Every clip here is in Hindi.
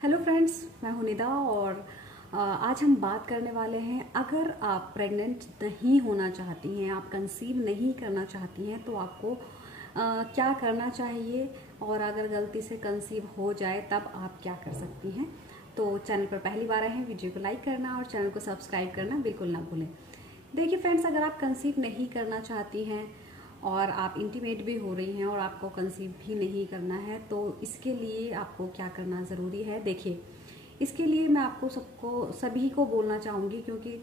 हेलो फ्रेंड्स, मैं हूं निदा और आज हम बात करने वाले हैं। अगर आप प्रेग्नेंट नहीं होना चाहती हैं, आप कंसीव नहीं करना चाहती हैं तो आपको क्या करना चाहिए, और अगर गलती से कंसीव हो जाए तब आप क्या कर सकती हैं। तो चैनल पर पहली बार आए हैं, वीडियो को लाइक करना और चैनल को सब्सक्राइब करना बिल्कुल ना भूलें। देखिए फ्रेंड्स, अगर आप कंसीव नहीं करना चाहती हैं और आप इंटीमेट भी हो रही हैं और आपको कंसीव भी नहीं करना है, तो इसके लिए आपको क्या करना ज़रूरी है। देखिए, इसके लिए मैं आपको सभी को बोलना चाहूँगी, क्योंकि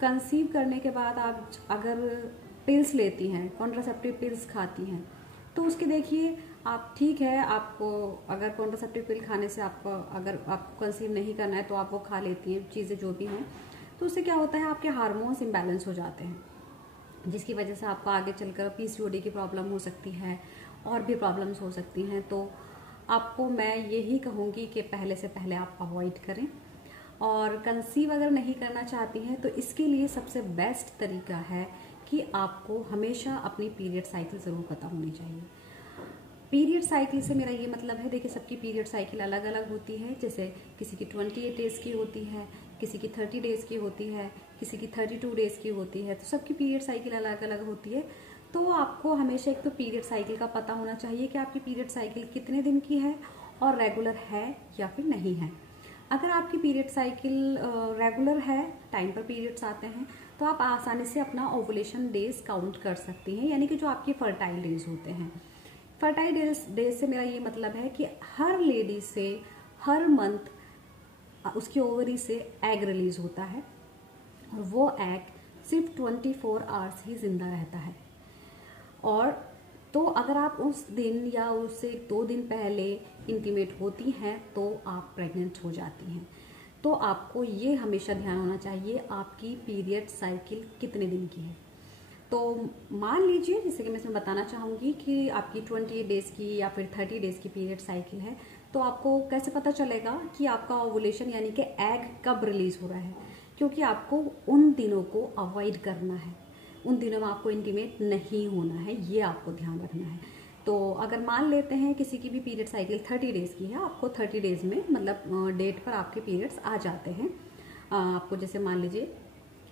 कंसीव करने के बाद आप अगर पिल्स लेती हैं, कॉन्ट्रासेप्टिव पिल्स खाती हैं, तो उसके देखिए आप ठीक है, आपको अगर कॉन्ट्रासेप्टिव पिल खाने से आपको अगर आपको कंसीव नहीं करना है तो आप वो खा लेती हैं चीज़ें जो भी हैं, तो उससे क्या होता है, आपके हार्मोन्स इम्बैलेंस हो जाते हैं, जिसकी वजह से आपको आगे चलकर पीसीओडी की प्रॉब्लम हो सकती है और भी प्रॉब्लम्स हो सकती हैं। तो आपको मैं यही कहूँगी कि पहले से पहले आप अवॉइड करें। और कंसीव अगर नहीं करना चाहती हैं तो इसके लिए सबसे बेस्ट तरीका है कि आपको हमेशा अपनी पीरियड साइकिल ज़रूर पता होनी चाहिए। पीरियड साइकिल से मेरा ये मतलब है, देखिए सबकी पीरियड साइकिल अलग अलग होती है। जैसे किसी की 28 डेज़ की होती है, किसी की 30 डेज़ की होती है, किसी की 32 डेज़ की होती है, तो सबकी पीरियड साइकिल अलग अलग होती है। तो आपको हमेशा एक तो पीरियड साइकिल का पता होना चाहिए कि आपकी पीरियड साइकिल कितने दिन की है और रेगुलर है या फिर नहीं है। अगर आपकी पीरियड साइकिल रेगुलर है, टाइम पर पीरियड्स आते हैं, तो आप आसानी से अपना ओवुलेशन डेज काउंट कर सकती हैं, यानी कि जो आपके फर्टाइल डेज होते हैं। फर्टाइल डेज से मेरा ये मतलब है कि हर लेडी से हर मंथ उसकी ओवरी से एग रिलीज होता है और वो एग सिर्फ 24 आवर्स ही जिंदा रहता है। और तो अगर आप उस दिन या उससे 2 दिन पहले इंटीमेट होती हैं तो आप प्रेग्नेंट हो जाती हैं। तो आपको ये हमेशा ध्यान होना चाहिए आपकी पीरियड साइकिल कितने दिन की है। तो मान लीजिए, जैसे कि मैं इसमें बताना चाहूँगी कि आपकी 28 डेज़ की या फिर 30 डेज़ की पीरियड साइकिल है, तो आपको कैसे पता चलेगा कि आपका ओवुलेशन यानी कि एग कब रिलीज हो रहा है। क्योंकि आपको उन दिनों को अवॉइड करना है, उन दिनों में आपको इंटीमेट नहीं होना है, ये आपको ध्यान रखना है। तो अगर मान लेते हैं किसी की भी पीरियड साइकिल 30 डेज़ की है, आपको 30 डेज़ में मतलब डेट पर आपके पीरियड्स आ जाते हैं। आपको जैसे मान लीजिए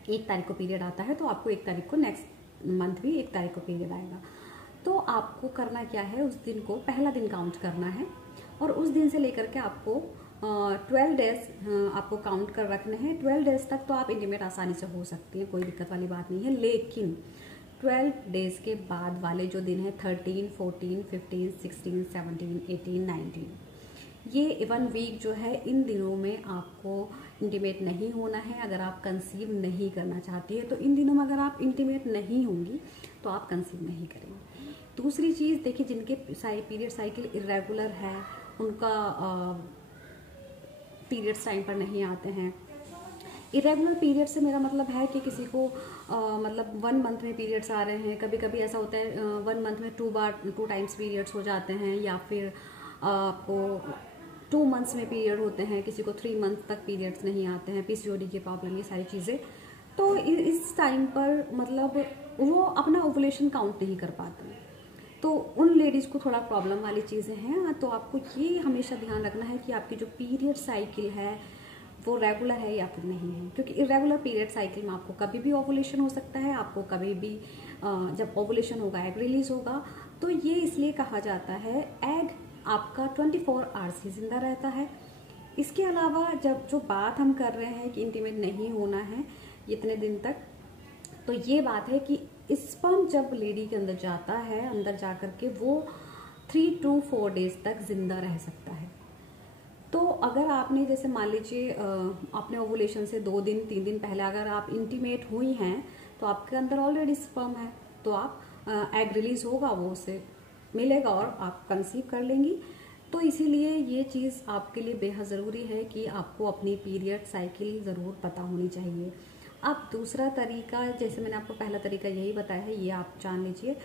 1 तारीख को पीरियड आता है, तो आपको 1 तारीख को नेक्स्ट मंथ भी 1 तारीख को पीरियड आएगा। तो आपको करना क्या है, उस दिन को पहला दिन काउंट करना है और उस दिन से लेकर के आपको 12 डेज आपको काउंट कर रखने हैं। 12 डेज तक तो आप इंटीमेट आसानी से हो सकती हैं, कोई दिक्कत वाली बात नहीं है। लेकिन 12 डेज के बाद वाले जो दिन है 13, 14, 15, 16, 17, 18, 19, ये 1 वीक जो है, इन दिनों में आपको इंटीमेट नहीं होना है। अगर आप कंसीव नहीं करना चाहती है तो इन दिनों में अगर आप इंटीमेट नहीं होंगी तो आप कंसीव नहीं करेंगे। दूसरी चीज़ देखिए, जिनके पीरियड साइकिल इरेगुलर है, उनका पीरियड्स टाइम पर नहीं आते हैं। इरेगुलर पीरियड से मेरा मतलब है कि किसी को मतलब 1 मंथ में पीरियड्स आ रहे हैं, कभी कभी ऐसा होता है 1 मंथ में 2 टाइम्स पीरियड्स हो जाते हैं, या फिर आपको 2 मंथ्स में पीरियड होते हैं, किसी को 3 मंथ तक पीरियड्स नहीं आते हैं, पीसीओडी की प्रॉब्लम, ये सारी चीज़ें। तो इस टाइम पर मतलब वो अपना ओवुलेशन काउंट नहीं कर पाते, तो उन लेडीज़ को थोड़ा प्रॉब्लम वाली चीज़ें हैं। तो आपको ये हमेशा ध्यान रखना है कि आपकी जो पीरियड साइकिल है वो रेगुलर है या फिर नहीं है, क्योंकि इरेगुलर पीरियड साइकिल में आपको कभी भी ओवुलेशन हो सकता है। आपको कभी भी जब ओवुलेशन होगा, एग रिलीज होगा, तो ये इसलिए कहा जाता है, एग आपका 24 आवर्स ही जिंदा रहता है। इसके अलावा जब जो बात हम कर रहे हैं कि इंटीमेट नहीं होना है इतने दिन तक, तो ये बात है कि स्पर्म जब लेडी के अंदर जाता है, अंदर जा करके वो 3 to 4 डेज तक जिंदा रह सकता है। तो अगर आपने जैसे मान लीजिए आपने ओवुलेशन से 2 दिन 3 दिन पहले अगर आप इंटीमेट हुई हैं, तो आपके अंदर ऑलरेडी स्पर्म है, तो आप एग रिलीज होगा, वो उससे मिलेगा और आप कंसीव कर लेंगी। तो इसीलिए ये चीज़ आपके लिए बेहद ज़रूरी है कि आपको अपनी पीरियड साइकिल ज़रूर पता होनी चाहिए। अब दूसरा तरीका, जैसे मैंने आपको पहला तरीका यही बताया है, ये आप जान लीजिए।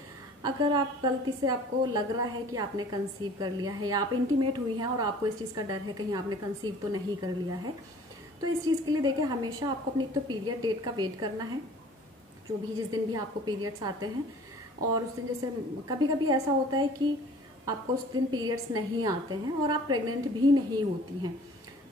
अगर आप गलती से आपको लग रहा है कि आपने कंसीव कर लिया है या आप इंटीमेट हुई हैं और आपको इस चीज़ का डर है कहीं आपने कंसीव तो नहीं कर लिया है, तो इस चीज़ के लिए देखिए हमेशा आपको अपनी तो पीरियड डेट का वेट करना है, जो भी जिस दिन भी आपको पीरियड्स आते हैं। और उस दिन जैसे कभी कभी ऐसा होता है कि आपको उस दिन पीरियड्स नहीं आते हैं और आप प्रेग्नेंट भी नहीं होती हैं,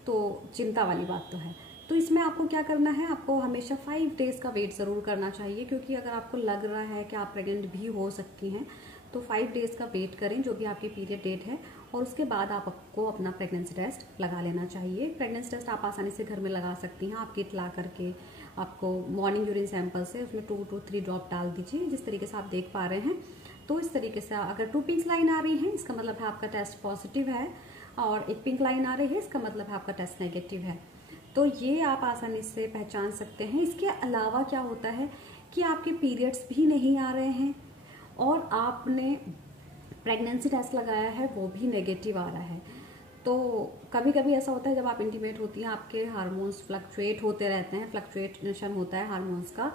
तो चिंता वाली बात तो है। तो इसमें आपको क्या करना है, आपको हमेशा 5 डेज़ का वेट ज़रूर करना चाहिए, क्योंकि अगर आपको लग रहा है कि आप प्रेग्नेंट भी हो सकती हैं तो 5 डेज़ का वेट करें जो भी आपकी पीरियड डेट है, और उसके बाद आपको अपना प्रेगनेंसी टेस्ट लगा लेना चाहिए। प्रेगनेंसी टेस्ट आप आसानी से घर में लगा सकती हैं। आप किट ला करके आपको मॉर्निंग यूरिन सैंपल से उसमें 2 to 3 ड्रॉप डाल दीजिए, जिस तरीके से आप देख पा रहे हैं। तो इस तरीके से अगर 2 पिंक लाइन आ रही है इसका मतलब है आपका टेस्ट पॉजिटिव है, और 1 पिंक लाइन आ रही है इसका मतलब है आपका टेस्ट नेगेटिव है। तो ये आप आसानी से पहचान सकते हैं। इसके अलावा क्या होता है कि आपके पीरियड्स भी नहीं आ रहे हैं और आपने प्रेगनेंसी टेस्ट लगाया है वो भी नेगेटिव आ रहा है। तो कभी कभी ऐसा होता है जब आप इंटीमेट होती हैं, आपके हार्मोन्स फ्लक्चुएट होते रहते हैं, फ्लक्चुएशन होता है हार्मोन्स का,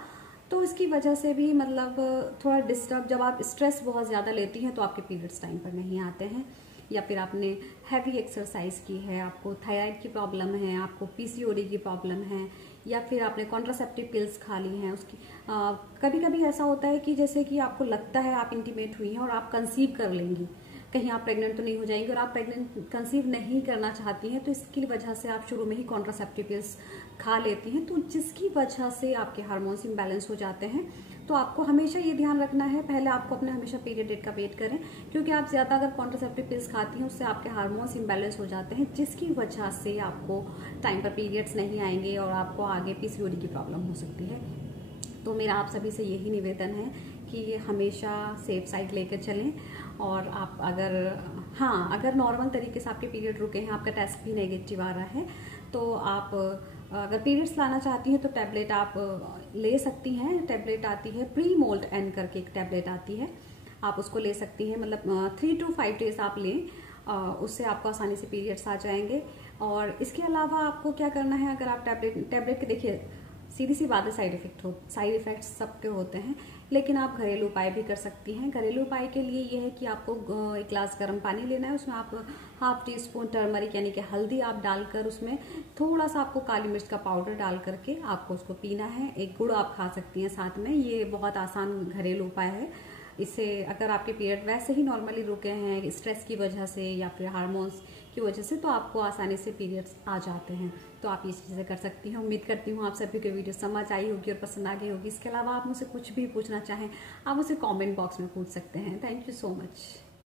तो इसकी वजह से भी मतलब थोड़ा डिस्टर्ब, जब आप स्ट्रेस बहुत ज़्यादा लेती हैं तो आपके पीरियड्स टाइम पर नहीं आते हैं, या फिर आपने हैवी एक्सरसाइज की है, आपको थायराइड की प्रॉब्लम है, आपको पीसीओडी की प्रॉब्लम है, या फिर आपने कॉन्ट्रासेप्टिव पिल्स खा ली हैं उसकी। कभी कभी ऐसा होता है कि जैसे कि आपको लगता है आप इंटीमेट हुई हैं और आप कंसीव कर लेंगी, कहीं आप प्रेग्नेंट तो नहीं हो जाएंगी, और आप प्रेग्नेंट कंसीव नहीं करना चाहती हैं, तो इसकी वजह से आप शुरू में ही कॉन्ट्रासेप्टिव पिल्स खा लेती हैं, तो जिसकी वजह से आपके हार्मोन्स इम्बैलेंस हो जाते हैं। तो आपको हमेशा ये ध्यान रखना है, पहले आपको अपने हमेशा पीरियड डेट का वेट करें, क्योंकि आप ज़्यादा अगर कॉन्ट्रासेप्टिव पिल्स खाती हैं उससे आपके हार्मोन्स इम्बैलेंस हो जाते हैं, जिसकी वजह से आपको टाइम पर पीरियड्स नहीं आएंगे और आपको आगे पीसीओडी की प्रॉब्लम हो सकती है। तो मेरा आप सभी से यही निवेदन है कि हमेशा सेफ साइड लेकर चलें, और आप अगर नॉर्मल तरीके से आपके पीरियड रुके हैं, आपका टेस्ट भी नेगेटिव आ रहा है, तो आप अगर पीरियड्स लाना चाहती हैं तो टैबलेट आप ले सकती हैं। टैबलेट आती है प्रीमोल्ट एन करके एक टैबलेट आती है, आप उसको ले सकती हैं, मतलब 3 to 5 डेज आप लें, उससे आपको आसानी से पीरियड्स आ जाएंगे। और इसके अलावा आपको क्या करना है, अगर आप टैबलेट के देखिए सीधी सी बात है, साइड इफेक्ट्स सबके होते हैं, लेकिन आप घरेलू उपाय भी कर सकती हैं। घरेलू उपाय के लिए यह है कि आपको 1 गिलास गर्म पानी लेना है, उसमें आप ½ टीस्पून टर्मरिक यानी कि हल्दी आप डालकर उसमें थोड़ा सा आपको काली मिर्च का पाउडर डाल करके आपको उसको पीना है। एक गुड़ आप खा सकती हैं साथ में, ये बहुत आसान घरेलू उपाय है। इससे अगर आपके पीरियड वैसे ही नॉर्मली रुके हैं स्ट्रेस की वजह से या फिर हार्मोन्स की वजह से, तो आपको आसानी से पीरियड्स आ जाते हैं। तो आप ये चीज़ें कर सकती हैं। उम्मीद करती हूँ आप सभी को वीडियो समझ आई होगी और पसंद आ गई होगी। इसके अलावा आप मुझसे कुछ भी पूछना चाहें, आप मुझसे कमेंट बॉक्स में पूछ सकते हैं। Thank you so much.